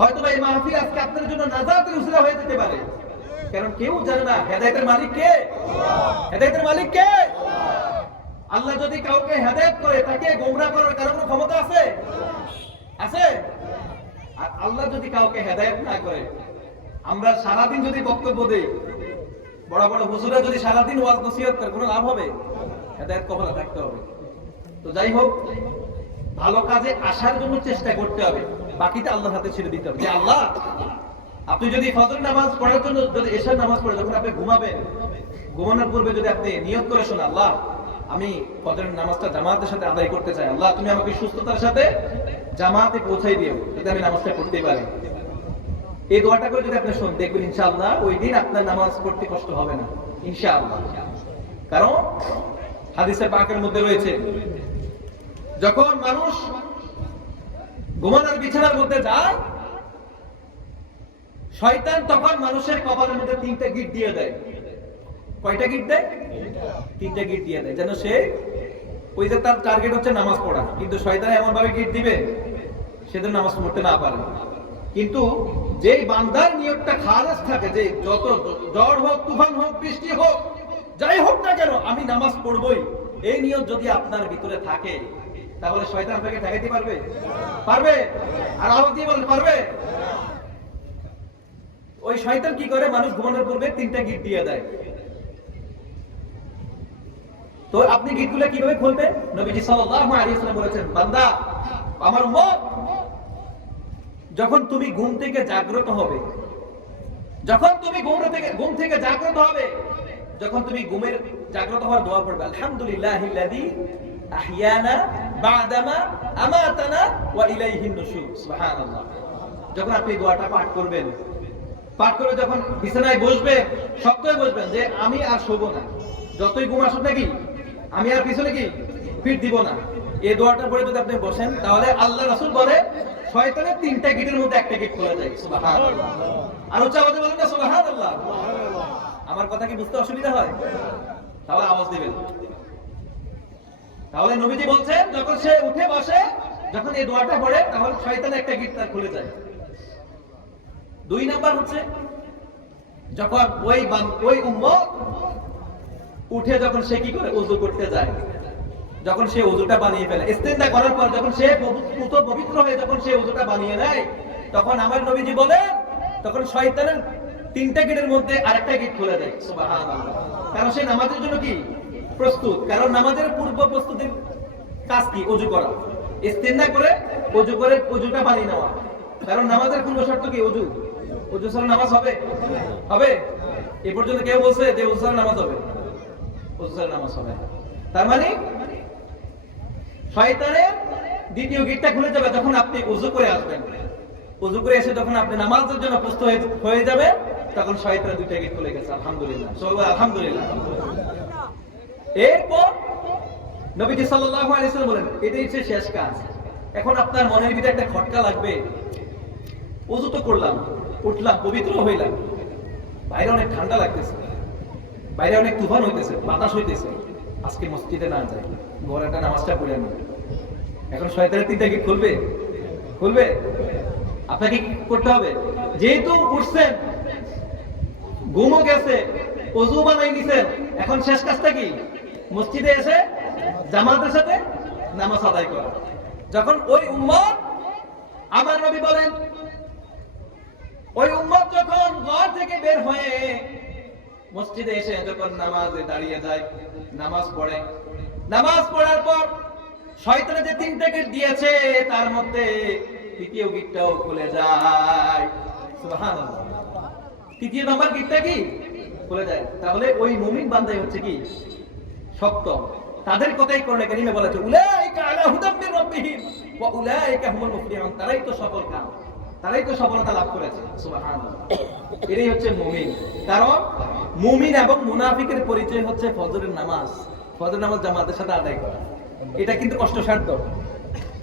হয়তো এই মাহফিল আজকে আপনার জন্য নাজাতের উসিলা হয়ে যেতে পারে। কারণ কেউ জানে না, হেদায়েতের মালিক কে? হেদায়েতের মালিক কে? আল্লাহ যদি কাউকে হেদায়েত করে, তাকে গোমরা করার কারণ ক্ষমতা আছে? আছে? আর আল্লাহ যদি কাউকে হেদায়েত না করে, আমরা সারাদিন যদি বক্তব্য দেই, বড় বড় হুজুরা যদি সারাদিন ওয়াজ নসিহত করে, কোনো লাভ হবে? হেদায়েত কখনো থাকতে হবে। তো যাই হোক, ভালো কাজে আসার জন্য চেষ্টা করতে হবে। বাকিটা আল্লাহর হাতে ছেড়ে দিতে হবে। যে আল্লাহ, আপনি যদি ফজর নামাজ পড়ার জন্য যদি এশার নামাজ পড়ে, যখন আপনি ঘুমাবেন ঘুমানোর পূর্বে যদি আপনি নিয়ত করে শোনেন, আল্লাহ, আমি ফজরের নামাজটা জামাতের সাথে আদায় করতে চাই। আল্লাহ, তুমি আমাকে সুস্থতার সাথে জামাতে পৌঁছাই দিও, যাতে আমি নামাজটা করতে পারি। এই দোয়াটা করে যদি আপনি শোন দেখবেন ইনশাআল্লাহ ওই দিন আপনার নামাজ পড়তে কষ্ট হবে না, ইনশাআল্লাহ। কারণ হাদিসের পাকের মধ্যে রয়েছে, যখন মানুষ ঘুমানোর বিছানার মধ্যে যায়। শয়তান তখন মানুষের কপালের মধ্যে তিনটা গিট দিয়ে দেয়। কয়টা গিট দেয়? তিনটা গিট দিয়ে দেয়। যেন সে ওই যে তার টার্গেট হচ্ছে নামাজ পড়া। কিন্তু শয়তান এমন ভাবে গিট দিবে সেদিন নামাজ পড়তে না পারে। কিন্তু যেই বান্দার নিয়তটা খালাস থাকে, যে যত জ্বর হোক, তুফান হোক, বৃষ্টি হোক, যাই হোক না কেন, আমি নামাজ পড়বই। এই নিয়ত যদি আপনার ভিতরে থাকে তাহলে শয়তান আপনাকে ঠেকাইতে পারবে? পারবে? আর আরও দিয়ে বলেন পারবে? ওই শয়তান কি করে? মানুষ ঘুমানোর পূর্বে তিনটা গিট দিয়ে দেয়। তো আপনি গিটগুলো কীভাবে খুলবেন? নবীজি সাল্লাল্লাহু আলাইহি ওয়াসাল্লাম বলেছেন, বান্দা, আমার উম্মত, যখন তুমি ঘুম থেকে জাগ্রত হবে, যখন তুমি ঘুম থেকে ঘুম থেকে জাগ্রত হবে, যখন তুমি ঘুমের জাগ্রত হওয়ার দোয়া পড়বে, আলহামদুলিল্লাহিল্লাযী আহইয়ানা যখন আপনি দোয়াটা পাঠ করবেন, পাঠ করে যখন বিছানায় বসবে বসবেন যে আমি আর শোবো না। যতই ঘুম নাকি, আমি আর পিছনে কি দিব না। এই দোয়াটা পড়ে যদি আপনি বসেন, তাহলে আল্লাহ রাসূল বলে, শয়তানের তিনটা গিটের মধ্যে একটা গিট খোলা যায়। আর আওয়াজে বলেন না আমার কথা কি বুঝতে অসুবিধা হয়? তাহলে আওয়াজ দিবেন। তাহলে নবীজি বলছেন, যখন সে উঠে বসে, যখন এই দোয়াটা পড়ে, তাহলে শয়তানের একটা গিট তার খুলে যায়। দুই নাম্বার হচ্ছে, যখন ওই ওই উম্মত উঠে যখন সে কি করে? ওযু করতে যায়। যখন সে ওযুটা বানিয়ে ফেলে। ইস্তেঞ্জা করার পর যখন সে পবিত্র হয়ে যখন সে ওযুটা বানিয়ে নেয়, তখন আমার নবীজি বলে তখন শয়তানের তিনটা গেটের মধ্যে আরেকটা গেট খুলে দেয়। কারণ সে নামাজের জন্য কি? প্রস্তুত, কারণ নামাজের পূর্ব প্রস্তুতির কাজ কি? ওযু করা। ইস্তেঞ্জা করে ওযু করে ওযুটা বানিয়ে নেওয়া। কারণ নামাজের পূর্ব শর্ত কি? ওযু ওযু ছাড়া নামাজ হবে? হবে? এ পর্যন্ত কেউ বলছে যে ওযু ছাড়া নামাজ হবে। ওযু ছাড়া নামাজ হবে তার মানে শয়তানের দ্বিতীয় গেটটা খুলে যাবে যখন আপনি উজু করে আসবেন। উজু করে এসে যখন আপনি নামাজের জন্য প্রস্তুত হয়ে হয়ে যাবে তখন শয়তানের দুইটা গেট খুলে গেছে। আলহামদুলিল্লাহ। সবাই আলহামদুলিল্লাহ। এরপর নবীজি বলেন, এটাই হচ্ছে শেষ কাজ। এখন আপনার মনের ভিতরে একটা খটকা লাগবে। তো করলাম, উঠলাম, পবিত্র হইলাম। বাইরে অনেক ঠান্ডা লাগতেছে। বাইরে অনেক তুফান হইতেছে, বাতাস হইতেছে। আজকে মসজিদে না ঘরে একটা নামাজটা পড়ে এখন শয়তানের তিনটা কি খুলবে? খুলবে? আপনাকে কি করতে হবে? যেহেতু উঠছেন, ঘুমও গেছে অজু বানাই নিছেন, এখন শেষ কাজটা কি? মসজিদে এসে জামাতের সাথে নামাজ আদায় করা। যখন ওই উম্মত, আমার নবী বলেন, ওই উম্মত যখন ঘর থেকে বের হয়ে মসজিদে এসে যখন নামাজে দাঁড়িয়ে যায়, নামাজ পড়ে। নামাজ পড়ার পর শয়তানে যে তিনটা গেট দিয়েছে, তার মধ্যে তৃতীয় গিটটাও খুলে যায়। সুবহানাল্লাহ। তৃতীয় নাম্বার গিটটা কি? খুলে যায়। তাহলে ওই মুমিন বান্দাই হচ্ছে কি? শক্ত। তাদের কথাই করলে কারিমে বলেছে, উলাইকা আলা হুদাম মির ওয়া উলাইকা হুমুল মুফলিহুন। তারাই তো সফল কাম, তারাই তো সফলতা লাভ করেছে। সুবহানাল্লাহ। এটাই হচ্ছে মুমিন। কারণ মুমিন এবং মুনাফিকের পরিচয় হচ্ছে ফজরের নামাজ। ফজরের নামাজ জামাতের সাথে আদায় করা। এটা কিন্তু কষ্টসাধ্য